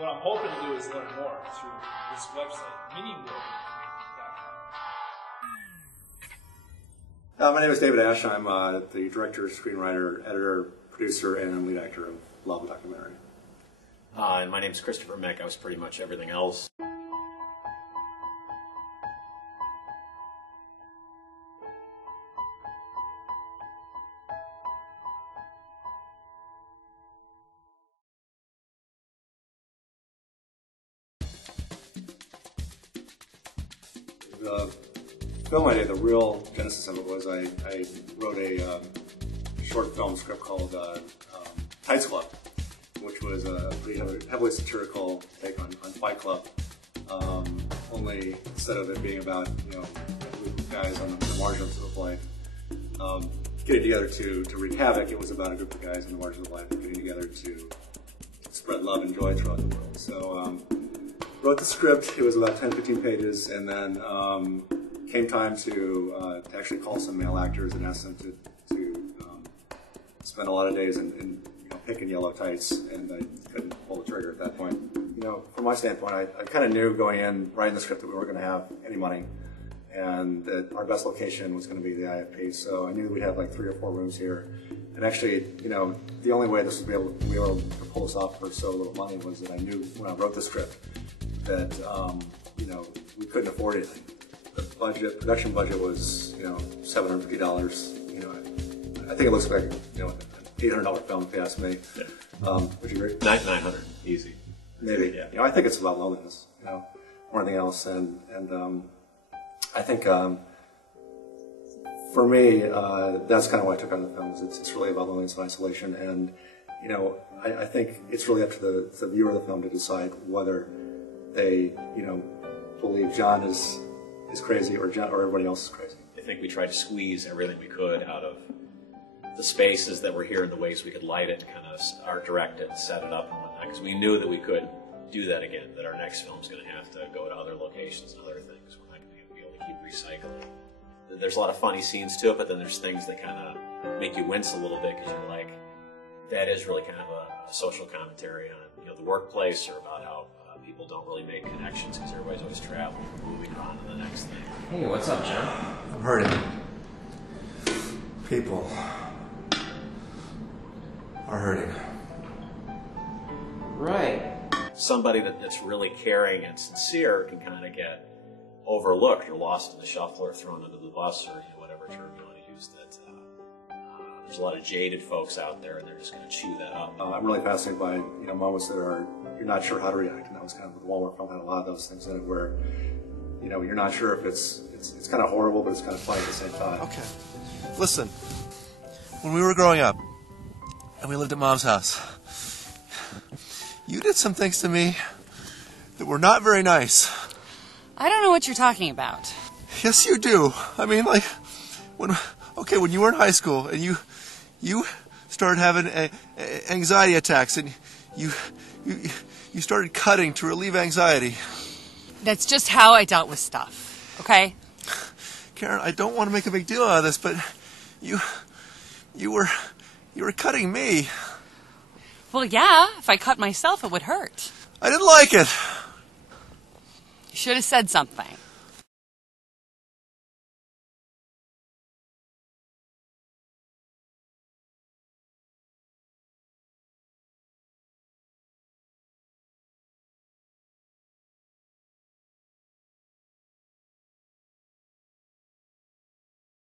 what I'm hoping to do is learn more through this website, Minnewood.com. My name is David Ash. I'm the director, screenwriter, editor, producer, and I'm lead actor of Lava Documentary. And my name is Christopher Mick. I was pretty much everything else. The film idea, the real genesis of it was I wrote a short film script called Tights Club, which was a pretty heavily satirical take on Fight Club. Only instead of it being about a group of guys on the margins of life getting together to wreak havoc, it was about a group of guys on the margins of life getting together to spread love and joy throughout the world. So wrote the script. It was about 10-15 pages, and then came time to actually call some male actors and ask them to spend a lot of days in pink and yellow tights, and I couldn't pull the trigger at that point. From my standpoint, I kind of knew going in, writing the script, that we weren't going to have any money, and that our best location was going to be the IFP. So I knew that we'd have like 3 or 4 rooms here. And actually, the only way this would be able to pull this off for so little money was that I knew when I wrote the script that we couldn't afford anything. The production budget was $750. I think it looks like an $800 film if you ask me. Yeah. Would you agree? 900, easy. Maybe. Yeah. I think it's about loneliness, more than anything else, and I think for me that's kind of why I took out the films. It's really about loneliness and isolation, and I think it's really up to the viewer of the film to decide whether they believe John is crazy or everybody else is crazy. I think we tried to squeeze everything we could out of the spaces that were here and the ways we could light it and kind of art direct it and set it up and whatnot, because we knew that we could do that again, that our next film's going to have to go to other locations and other things. We're not going to be able to keep recycling. There's a lot of funny scenes to it, but then there's things that kind of make you wince a little bit because you're like, that is really kind of a social commentary on the workplace, or about how people don't really make connections because everybody's always traveling, moving on to the next thing. Hey, what's up, John? I'm hurting. People are hurting. Right. Somebody that's really caring and sincere can kind of get overlooked or lost in the shuffle or thrown under the bus, or whatever term you want to use. That there's a lot of jaded folks out there, and they're just going to chew that up. I'm really fascinated by moments that you're not sure how to react, and that was kind of the Walmart film had a lot of those things in it where you're not sure if it's kind of horrible, but it's kind of funny at the same time. Okay, listen. When we were growing up, and we lived at Mom's house, you did some things to me that were not very nice. I don't know what you're talking about. Yes, you do. I mean, like, when you were in high school and you started having anxiety attacks, and you started cutting to relieve anxiety. That's just how I dealt with stuff, okay? Karen, I don't want to make a big deal out of this, but you were cutting me. Well, yeah, if I cut myself, it would hurt. I didn't like it. You should have said something.